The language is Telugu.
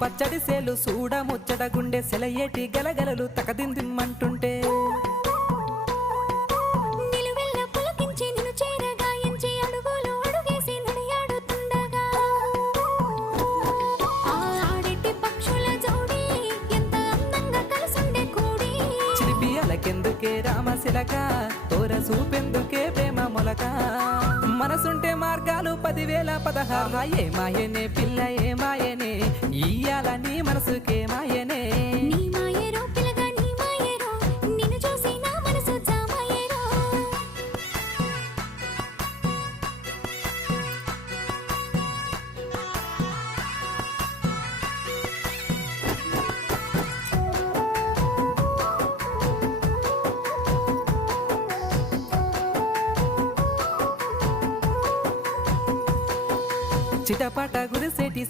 పచ్చడి సేలు సూడ ముచ్చట గుండె సెలయేటి గలగలలు తకదిందిమ్మంటుంటే నిలువెల్ల పులకించి నిన్ను చేరగాయించి అడుగులు అడుగేసి నడియాడుతుండగా ఆడెట్టి పక్షుల జోడి ఎంత అందంగా కలిసుండే కూడి చిలిపి అలకెందుకే రామశిలక తోర సూపెందుకే ప్రేమ మొలక మనసుంటే మార్గాలు 10,016 ఏ మాయనే పిల్ల ఏ మాయనే ఇయ్యాల నీ మనసుకే మాయనే నీ మాయేరో పిల్లగా నీ మాయేరో నిన్ను చూసి నా మనసు జామాయేరో చిటపట గురిసేటి